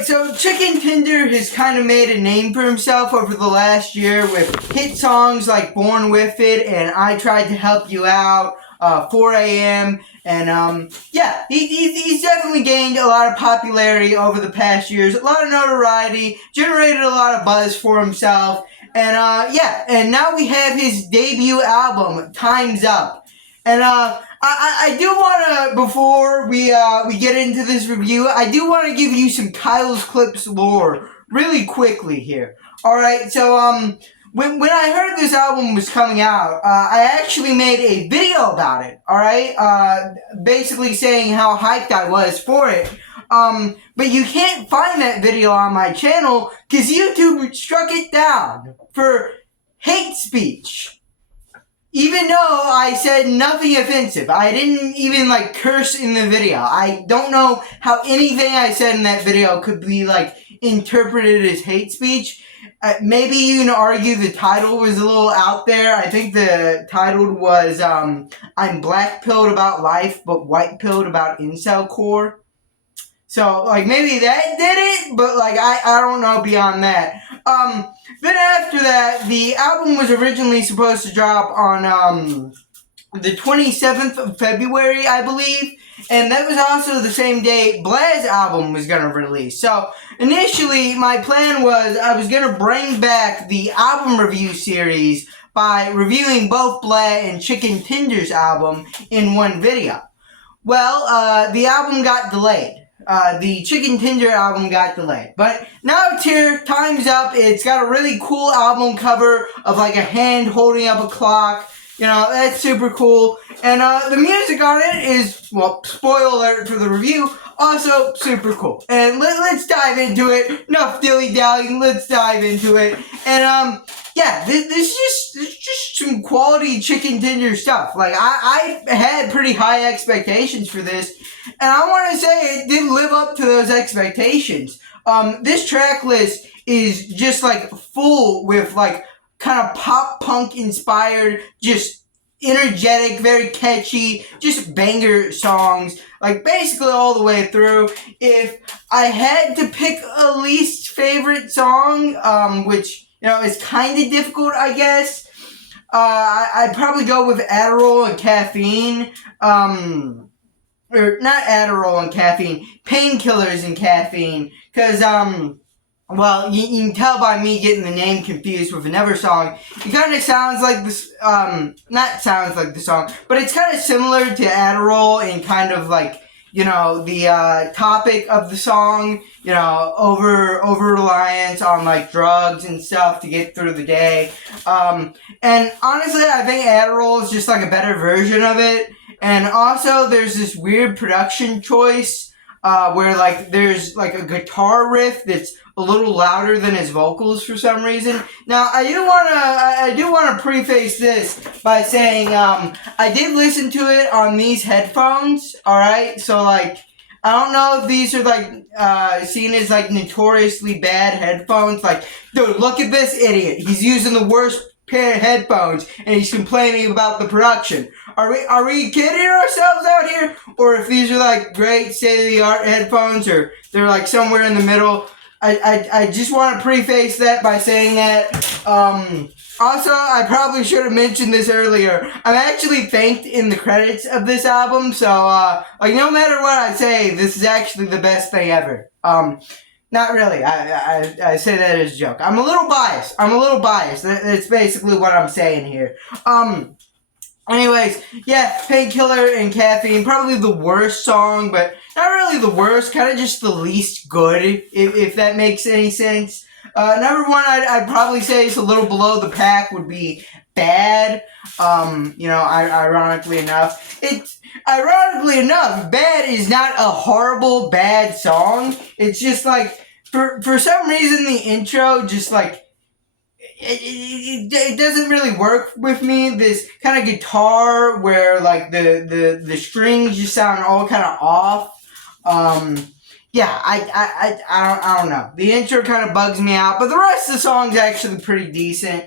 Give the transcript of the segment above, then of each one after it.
Alright, so Chickentender has kind of made a name for himself over the last year with hit songs like Born With It and I Tried to Help You Out, 4 a.m. And yeah, he's definitely gained a lot of popularity over the past years, a lot of notoriety, generated a lot of buzz for himself. And yeah, and now we have his debut album, Time's Up. And I do want to, before we get into this review, I do want to give you some Kyle's Clips lore really quickly here. Alright, so when I heard this album was coming out, I actually made a video about it, alright? Basically saying how hyped I was for it. But you can't find that video on my channel because YouTube struck it down for hate speech. Even though I said nothing offensive. I didn't even, curse in the video. I don't know how anything I said in that video could be, interpreted as hate speech. Maybe you can argue the title was a little out there. I think the title was, I'm black-pilled about life, but white-pilled about incel core. So, maybe that did it, but, I don't know beyond that. Then after that, the album was originally supposed to drop on, the 27th of February, I believe. And that was also the same day Blad's album was going to release. So, initially, my plan was I was going to bring back the album review series by reviewing both Blad and Chickentender's album in one video. Well, the album got delayed. The Chickentender album got delayed. But now it's here, Time's Up. It's got a really cool album cover of a hand holding up a clock. You know, that's super cool. And the music on it is, well, spoiler alert for the review, also super cool. And let's dive into it. Enough dilly-dallying, let's dive into it. And yeah, this is just some quality Chickentender stuff. I had pretty high expectations for this. And I want to say it did live up to those expectations. This track list is just full with kind of pop punk inspired, just energetic, very catchy, just banger songs. Basically all the way through. If I had to pick a least favorite song, which, is kind of difficult, I guess, I'd probably go with Adderall and Caffeine. Or not Adderall and Caffeine, Painkillers and Caffeine, because, well, you can tell by me getting the name confused with another song, it kind of sounds like this, not sounds like the song, but it's kind of similar to Adderall in kind of the, topic of the song, over-reliance on, drugs and stuff to get through the day, and honestly, I think Adderall is just, a better version of it. And also, there's this weird production choice, where, there's, a guitar riff that's a little louder than his vocals for some reason. Now, I do wanna preface this by saying, I did listen to it on these headphones, alright? So, I don't know if these are, seen as, notoriously bad headphones. Dude, look at this idiot. He's using the worst pair of headphones, and he's complaining about the production. Are we kidding ourselves out here? Or if these are great state-of-the-art headphones, or they're somewhere in the middle. I just want to preface that by saying that. Also, I probably should have mentioned this earlier. I'm actually thanked in the credits of this album, so no matter what I say, this is actually the best thing ever. Not really. I say that as a joke. I'm a little biased. That's basically what I'm saying here. Anyways, yeah, Painkiller and Caffeine, probably the worst song, but not really the worst, kind of just the least good, if that makes any sense. Number one, I'd probably say it's a little below the pack, would be Bad. Ironically enough. Ironically enough, Bad is not a horrible, bad song. It's just for some reason the intro just it doesn't really work with me. This kind of guitar where the strings just sound all kind of off. Yeah, I don't know. The intro kind of bugs me out, but the rest of the song's actually pretty decent.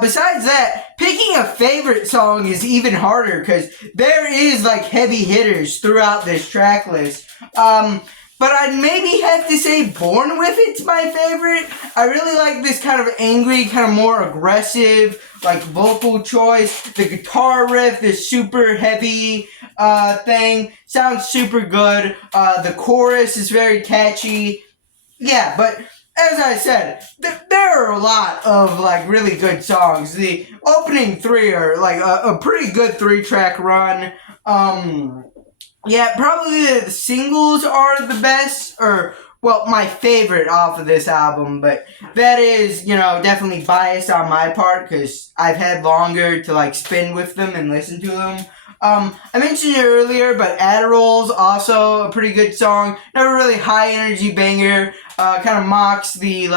Besides that, picking a favorite song is even harder because there is heavy hitters throughout this track list. but I'd maybe have to say Born With It's my favorite. I really like this kind of angry, kind of more aggressive, like vocal choice. The guitar riff, this super heavy thing, sounds super good. The chorus is very catchy. Yeah, but as I said, there are a lot of like really good songs. The opening three are like a pretty good 3-track run. Yeah, probably the singles are the best, or, well, my favorite off of this album, but that is, definitely biased on my part, because I've had longer to, like, spin with them and listen to them. I mentioned it earlier, but Adderall's also a pretty good song. Never really high energy banger. Kind of mocks the,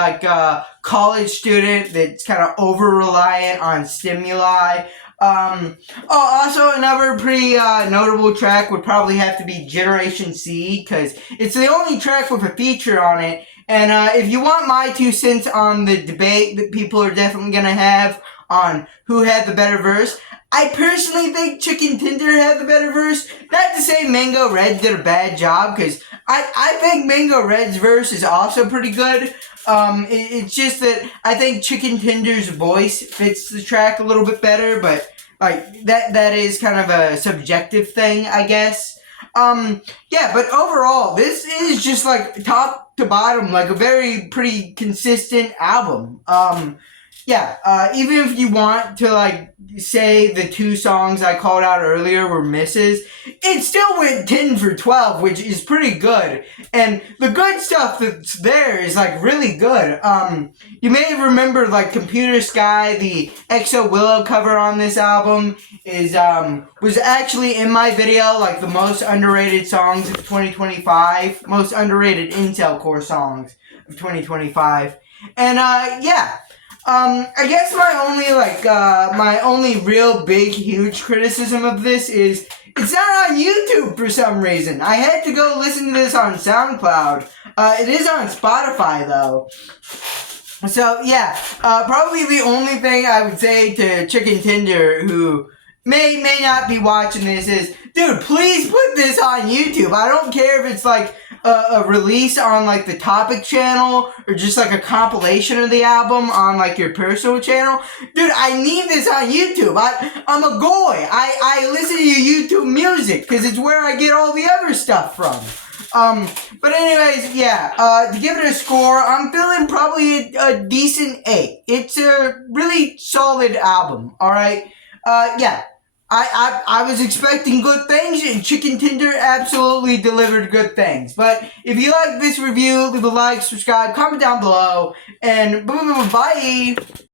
college student that's kind of over-reliant on stimuli. Also another pretty notable track would probably have to be Generation C, because it's the only track with a feature on it. And if you want my 2 cents on the debate that people are definitely going to have on who had the better verse, I personally think Chickentender had the better verse. Not to say Mango Red did a bad job, because I think Mango Red's verse is also pretty good. It's just that I think Chickentender's voice fits the track a little bit better, but like that is kind of a subjective thing, I guess. Yeah, but overall, this is just like top to bottom, like a very pretty consistent album. Yeah, even if you want to like say the 2 songs I called out earlier were misses, it still went 10 for 12, which is pretty good. And the good stuff that's there is like really good. You may remember like Computer Sky, the EXO Willow cover on this album was actually in my video, like the most underrated songs of 2025, most underrated Intel Core songs of 2025. And yeah. I guess my only real big huge criticism of this is it's not on YouTube for some reason. I had to go listen to this on SoundCloud. It is on Spotify though. So yeah, probably the only thing I would say to Chickentender, who may not be watching this, is, dude, please put this on YouTube. I don't care if it's like a release on like the Topic channel or just like a compilation of the album on like your personal channel. Dude, I need this on YouTube. I'm a goy. I listen to YouTube music because it's where I get all the other stuff from. But anyways, yeah, to give it a score, I'm feeling probably a decent 8. It's a really solid album, alright? Yeah. I was expecting good things, and Chickentender absolutely delivered good things. But if you like this review, leave a like, subscribe, comment down below, and bye.